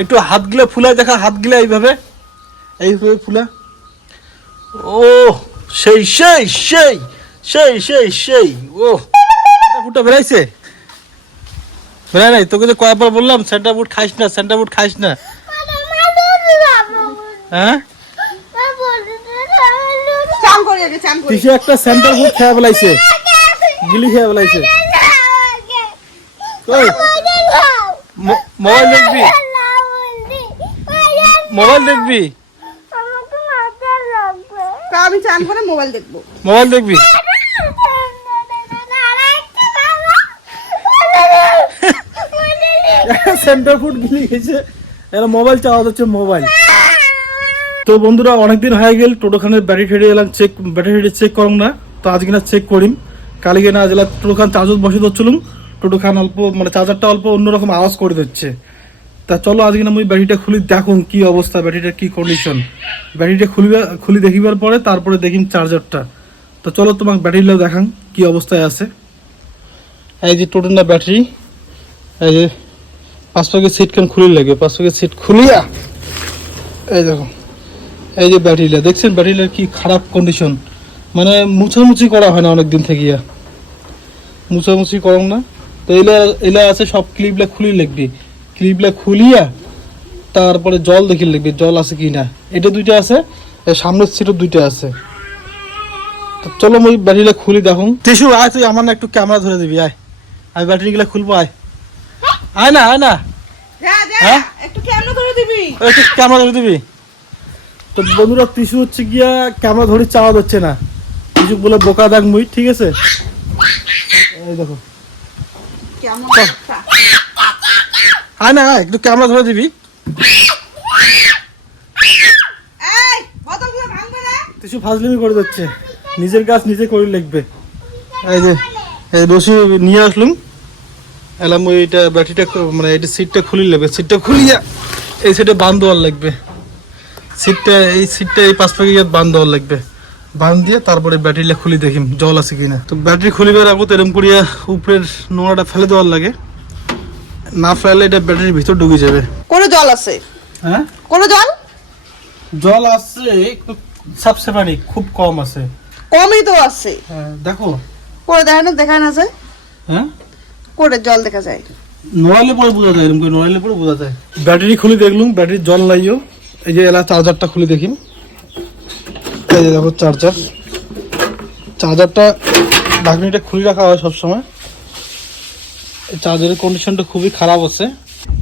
একটু হাতগুলো ফুলাই দেখা, হাতগুলো এইভাবে এইভাবে ফুলা। ও সেই সেই সেই সেই সেই সেই ও ফুটা বেরাইছে, বেরাই নাই? তোকে যে কয়েকবার বললাম সেন্টার ফুড খাইস না, সেন্টার ফুড খাইস না। হ্যাঁ কিছু একটা সেন্টার ফুড খেয়ে বেলাইছে, গিলি খেয়ে বেলাইছে। মোবাইল দেখবি, মোবাইল দেখবি, আমি চান করে মোবাইল দেখবো। মোবাইল দেখবি। সেন্টার ফুড গিলি খেয়েছে, এরা মোবাইল চাওয়া হচ্ছে মোবাইল। তো বন্ধুরা অনেকদিন হয়ে গেল টোটোখানের ব্যাটারি ঠেড়ে এলাম, চেক ব্যাটারি চেক করুন না, তো আজকে না চেক করিম। কালকে না জেলা টোটোখান চার্জত বসে দিচ্ছিলাম, টোটোখান অল্প মানে চার্জারটা অল্প অন্যরকম আওয়াজ করে দিচ্ছে। তা চলো আজকে না মুই ব্যাটারিটা খুলি দেখুন কি অবস্থা, ব্যাটারিটার কি কন্ডিশন। ব্যাটারিটা খুলি দেখিবার পরে তারপরে দেখিম চার্জারটা। তো চলো তোমাকে ব্যাটারিটাও দেখান কি অবস্থায় আছে। এই যে টোটোর না ব্যাটারি, এই যে 5 প্যাকেট সিট কেন খুলি লাগে, 5 প্যাকেট সিট খুলিয়া এই দেখো, এই যে ব্যাটারিটা দেখছেন, ব্যাটারিটার কি খারাপ কন্ডিশন, মানে মুছামুছি করা হয় না অনেকদিন থেকে, মুছামুছি করো না। তো এলা আছে সব ক্লিপগুলা খুলি লিখবি, ক্লিপগুলা খুলিয়া তারপরে জল দেখি লিখবি জল আছে কি না। এটা দুইটা আছে, সামনের সিটও দুইটা আছে। তো চলো মই ব্যাটারিটা খুলি দেখুন। টিসু আয়, তুই আমার না একটু ক্যামেরা ধরে দিবি, আয় আমি ব্যাটারিগুলা খুলবো, আয় আয় না, আয় না, হ্যাঁ একটু ক্যামেরা ধরে দিবি, একটু ক্যামেরা ধরে দিবি। তো বন্ধুরা টিসু হচ্ছে গিয়া ক্যামেরা ধরে চাওয়া যাচ্ছে না, টিসু বলে বোকা দেখ মুই, ঠিক আছে? এই দেখো আয় না, একটু ক্যামেরা ধরে দিবি। কিছু ফাজলিমি করে যাচ্ছে, নিজের কাজ নিজে করে লিখবে। এই যে এই রশি নিয়ে আসলুম, এলাম ওই এটা ব্যাটারিটা মানে এটা সিটটা খুলি লাগবে, সিটটা খুলিয়া এই সাইডে বাঁধ দেওয়ার লাগবে, সিটটা এই সিটটা এই 5 প্যাকেট বাঁধ দেওয়ার লাগবে। বাঁধ দিয়ে তারপরে ব্যাটারিটা খুলি দেখিম জল আছে কিনা। তো ব্যাটারি খুলিবার আগে এরকম করিয়া উপরের নোংরাটা ফেলে দেওয়ার লাগে, না ফেলে এটা ব্যাটারির ভিতর ঢুকে যাবে। কোন জল আছে? হ্যাঁ কোন জল? জল আছে সবসে পানি খুব কম আছে, কমই তো আছে। হ্যাঁ দেখো করে দেখে না, দেখায় না যায়, হ্যাঁ করে জল দেখা যায়, নড়াইলে পরে বোঝা যায়, এরকম করে নড়াইলে পরে বোঝা যায়। ব্যাটারি খুলে দেখলুম, ব্যাটারির জল লাইও। এই যে এলা চার্জারটা খুলে দেখিম, এই যে দেখো চার্জার, চার্জারটা ঢাকনিটা খুলে রাখা হয় সবসময়। এই চার্জারের কন্ডিশনটা খুবই খারাপ আছে।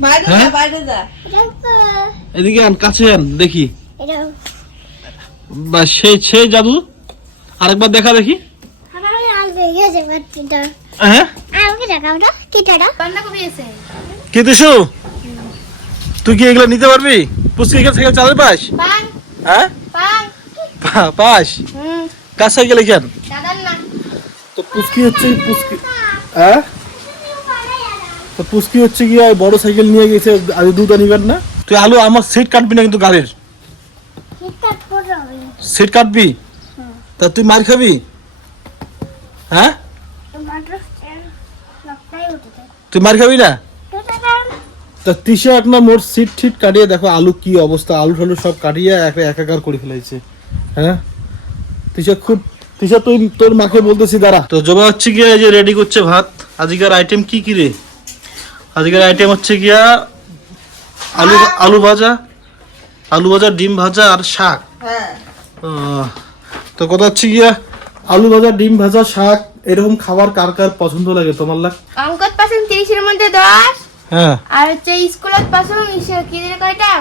বাইরে যা, বাইরে যা, এদিকে আন, কাছে আন দেখি, বা সেই সেই জাদু আরেকবার দেখা দেখি। হ্যাঁ কি দিশু, তুই কি এগুলো নিতে পারবি? পুচকি এখানে সাইকেল চালাতে পাস? হ্যাঁ পাস, কার সাইকেল এখান? তো পুচকি হচ্ছে পুচকি, হ্যাঁ তো পুচকি হচ্ছে কি বড় সাইকেল নিয়ে গেছে আজ দুধ আনিবার না। তুই আলু আমার সিট কাটবি না কিন্তু, গাড়ির সিট কাটবি, তা তুই মার খাবি? হ্যাঁ তুই মার খাবি না? তা তিসা আপনার মোট সিট ঠিট কাটিয়ে দেখো আলু কি অবস্থা, আলু ঠালু সব কাটিয়ে একাকার করে ফেলাইছে। হ্যাঁ তিসা তুই তোর মাকে বলতেছি দাঁড়া। তো জবা হচ্ছে গিয়া এই যে রেডি করছে ভাত। আজকের আইটেম কি কি রে? আজকের আইটেম হচ্ছে গিয়া আলু ভাজা, ডিম ভাজা আর শাক। তো কথা হচ্ছে গিয়া আলু ভাজা, ডিম ভাজা, শাক, এরকম খাবার কার কার পছন্দ লাগে তোমার? অঙ্কত পাসন 30 এর মধ্যে 10। হ্যাঁ আর হচ্ছে স্কুলত পাসন কি দিলে কয়টা,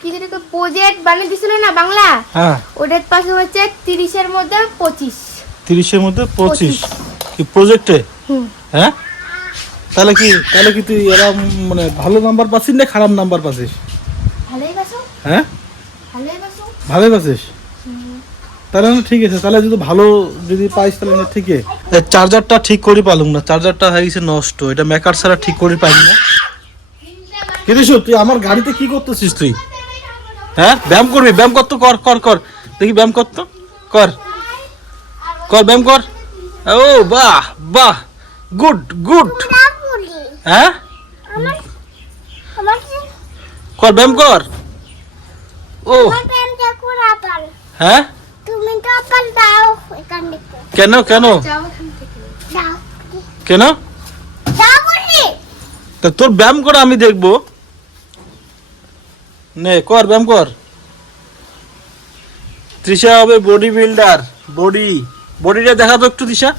কি দিলে প্রজেক্ট বানিয়ে দিছিল না বাংলা, হ্যাঁ ওটার পাসন হচ্ছে 30 এর মধ্যে 25। 30 এর মধ্যে 25 কি প্রজেক্টে? হ্যাঁ তাহলে কি তুই এরা মানে ভালো নাম্বার পাচ্ছিস না খারাপ নাম্বার পাচ্ছিস? ভালোই পাসো। হ্যাঁ ভালোই পাসো। ভালোই পাচ্ছিস, তাহলে না ঠিক আছে। তাহলে যদি ভালো যদি পাইস তাহলে না ঠিক আছে। চার্জারটা ঠিক করে পালুম না, চার্জারটা হয়ে গেছে নষ্ট, এটা মেকার ছাড়া ঠিক করে পাইনি না। কিন্তু তুই আমার গাড়িতে কি করতেছিস তুই? হ্যাঁ ব্যায়াম করবি? ব্যায়াম করতো, কর কর কর দেখি, ব্যায়াম করতো, কর কর ব্যায়াম কর। ও বাহ বাহ, গুড গুড। হ্যাঁ কর ব্যায়াম কর। ও হ্যাঁ তুমি তো আপন দাও এখান থেকে কেন কেন যাও এখান থেকে যাও কেন? যাও বলি তা তোর ব্যায়াম কর আমি দেখবো। নে কর ব্যায়াম কর। তৃষা হবে বডি বিল্ডার। বডিটা দেখা তো একটু তৃষা।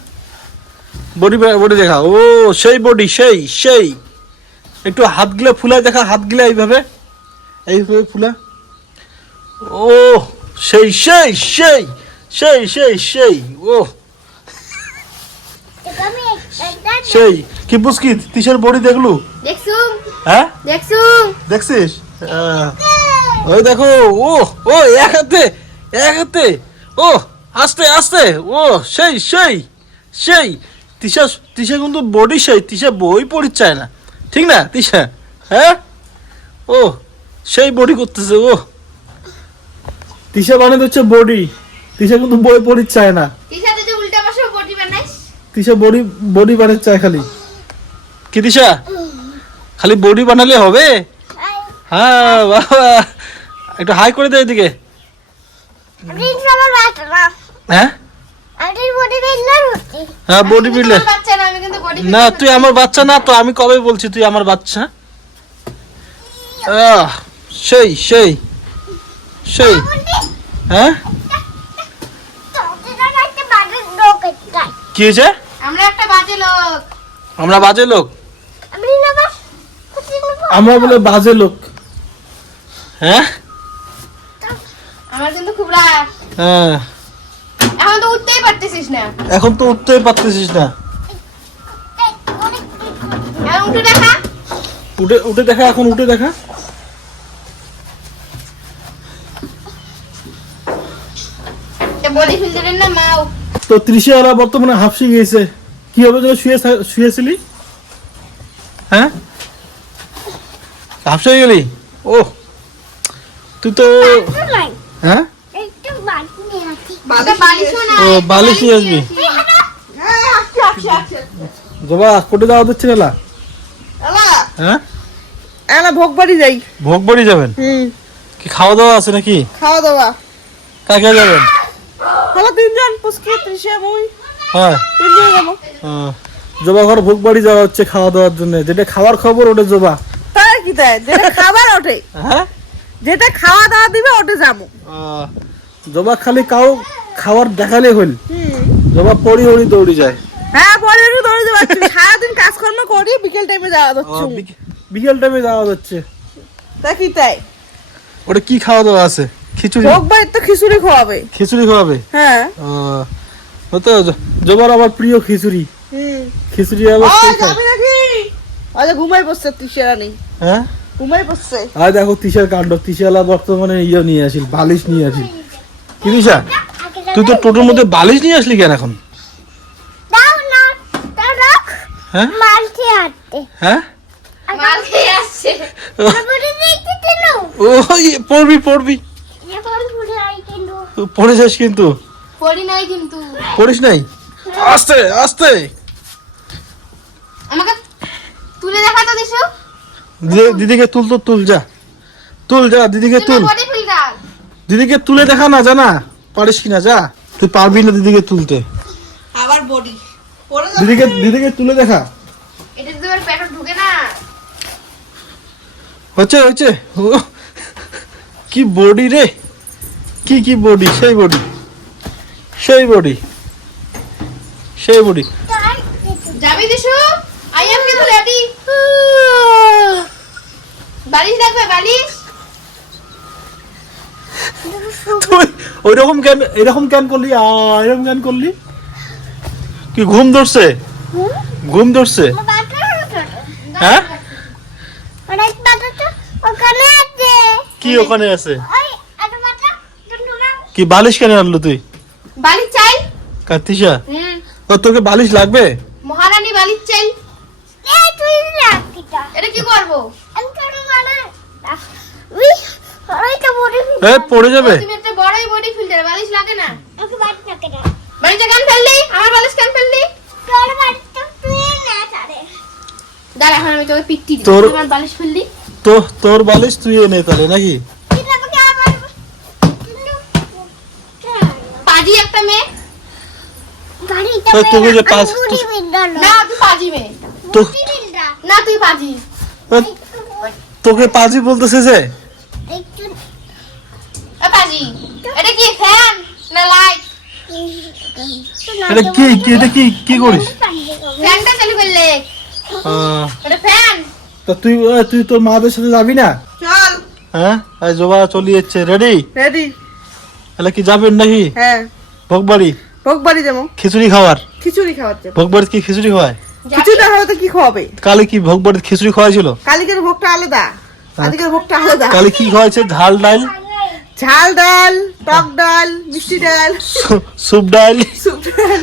বডি দেখা। ও সেই বডি সেই একটু হাতগুলো ফুলায় দেখা, হাতগুলো এইভাবে ফুলা। ও সেই ও আমি সেই কি বুঝকি তৃষার বডি দেখলু? দেখছু হ্যাঁ দেখছু দেখছিস? ওই দেখো। ও এক হাতে ও আস্তে ও সেই তৃষা কিন্তু বডি তৃষা বই পড়িতে চায় না, ঠিক না তৃষা? হ্যাঁ ও সেই বডি করতেছে। ও তৃষা বানাতে হচ্ছে বডি, তৃষা কিন্তু বই পড়িতে চায় না। তিশা তুই যে উল্টা পাশে বডি বানাইস তৃষা বডি বানাতে চায় খালি। কি তৃষা খালি বডি বানালে হবে? হ্যাঁ বাবা একটু হাই করে দে এদিকে। আমি সবার বাচ্চা না হ্যাঁ আমি বডি বিল্ডার হচ্ছি। হ্যাঁ বডি বিল্ডার। বাচ্চা না আমি কিন্তু বডি না তুই আমার বাচ্চা না তো, আমি কবে বলছি তুই আমার বাচ্চা? সেই হ্যাঁ কি হয়েছে? আমরা একটা বাজে লোক আমরা বাজে লোক? আমি না বাস আমরা বলে বাজে লোক? হ্যাঁ আমার কিন্তু খুব রাগ। হ্যাঁ এখন তো উঠতেই পারতেছিস না। এখন তো উঠতেই পারতেছিস না। এখন উঠে দেখা উঠে দেখা, এখন উঠে দেখা। বডি বিল্ডারের না মাও। তো তৃষা ওরা বর্তমানে হাফসি গিয়েছে। কি হবে যখন শুয়েছিলি? হ্যাঁ হাফসে গেলি? ও তুই তো হ্যাঁ ও বালিশ নিয়ে আসবি। জবা কোটে যাওয়া হচ্ছে গেলা? হ্যাঁ এলা ভোগ বাড়ি যাই। ভোগ বাড়ি যাবেন? কি খাওয়া দাওয়া আছে নাকি? খাওয়া দাওয়া কাকে যাবেন? হলো তিনজন, পুচকি তৃষা মুই হ্যাঁ তিনজন যাবো। জবা ঘর ভোগ বাড়ি যাওয়া হচ্ছে খাওয়া দাওয়ার জন্য। যেটা খাওয়ার খবর ওটা জবা। তাই কি তাই যেটা খাবার ওঠে, হ্যাঁ যেটা খাওয়া দাওয়া দিবে ওটা যাবো। জবা খালি খাওয়ার দেখালে হইল। জবা পড়ি দৌড়ি যায়। হ্যাঁ পরে একটু দৌড়ে যাচ্ছি, সারাদিন কাজকর্ম করি বিকেল টাইমে যাওয়া যাচ্ছে। বিকেল টাইমে যাওয়া যাচ্ছে। তা কি তাই ওটা কি খাওয়া দাওয়া আছে? খিচুড়ি? ভোগ বাড়ির তো খিচুড়ি খাওয়াবে। খিচুড়ি খাওয়াবে? হ্যাঁ ও তো জবার আমার প্রিয় খিচুড়ি। খিচুড়ি আবার সেই খায়। যাবি নাকি? আজ ঘুমাই পড়ছে তৃষা নেই। হ্যাঁ ঘুমাই পড়ছে। আর দেখো তৃষার কাণ্ড। তৃষালা বর্তমানে নিয়ে আসিল, বালিশ নিয়ে আসিল। কি তৃষা তুই তো টোটোর মধ্যে বালিশ নিয়ে আসলি কেন এখন? দাও না রাখ হ্যাঁ মালকে হাঁটতে হ্যাঁ মালকে আসছে বডি দেখতে কেন ও পড়বি এ বডি আই কিন্তু পড়ে যাস কিন্তু। পড়ি নাই কিন্তু পড়িস নাই? আস্তে আমাকে তুলে দেখা তো দিশু। দিদিকে তুল যা দিদিকে তুল। বডি বিল্ডার দিদিকে তুলে দেখা না, জানা পারিস কিনা? যা তুই পারবি না দিদিকে তুলতে। আবার বডি পরে দিদিকে তুলে দেখা। এটা তো আর পেটে ঢুকে না। হচ্ছে ও কি বডি রে, কি বডি! সেই বডি যাবি দিশু? আই এম কিন্তু রেডি। বালিশ লাগবে বালিশ। তুই এরকম কেন করলি? কি ঘুম ধরছে? হ্যাঁ অনেক বাটা তো ওখানে আছে। কি ওখানে আছে? ওই এত বাটা টুনটুনা কি বালিশ কেন আনলো তুই? বালিশ চাই। কার্তিশা তোকে বালিশ লাগবে? মহারানী বালিশ চাই। এই তুই রাখ এটা কি করব? আমি তোর মানে ওই তো বডি পড়ে যাবে। তুমি একটা বড়ই বডি ফিল্টার বালিশ লাগে না। আমাকে বালিশ লাগে না। বালিশটা কেন ফেললি? আমার বালিশ কেন ফেললি? তোর বালিশটা তুই না ছাড়ে। দাঁড়া এখন আমি তোকে পিট্টি দিই। তোর আমার বালিশ ফেললি। তো তোর বালিশ তুই এনে তাহলে নাকি? পাজি একটা মেয়ে। তো তোকে যে পাঁচ না তুই পাজি মেয়ে। তো না তুই পাজি। তোকে পাজি বলতেছে যে? এ পাজি, এটা কি ফ্যান না লাইট? এটা কি করিস? ফ্যানটা চালু করলে। এটা ফ্যান। তা তুই তুই তোর মাদের সাথে যাবি না? চল হ্যাঁ এই জবা চলে যাচ্ছে, রেডি? রেডি। তাহলে কি যাবেন নাকি হ্যাঁ ভোগবাড়ি? ভোগ বাড়ি যাবো। খিচুড়ি খাওয়ার? খিচুড়ি খাওয়াচ্ছে। ভোগবাড়িতে কি খিচুড়ি খাওয়ায়? খিচুড়ি না হলে তো কি খাওয়াবে? কালে কি ভোগবাড়িতে খিচুড়ি খাওয়াইছিল? কালকের ভোগটা আলাদা, আজকের ভোগটা আলাদা। কালে কি খাওয়াইছে? ঝাল ডাল, ঝাল ডাল, টক ডাল, মিষ্টি ডাল, স্যুপ ডাল, স্যুপ ডাল।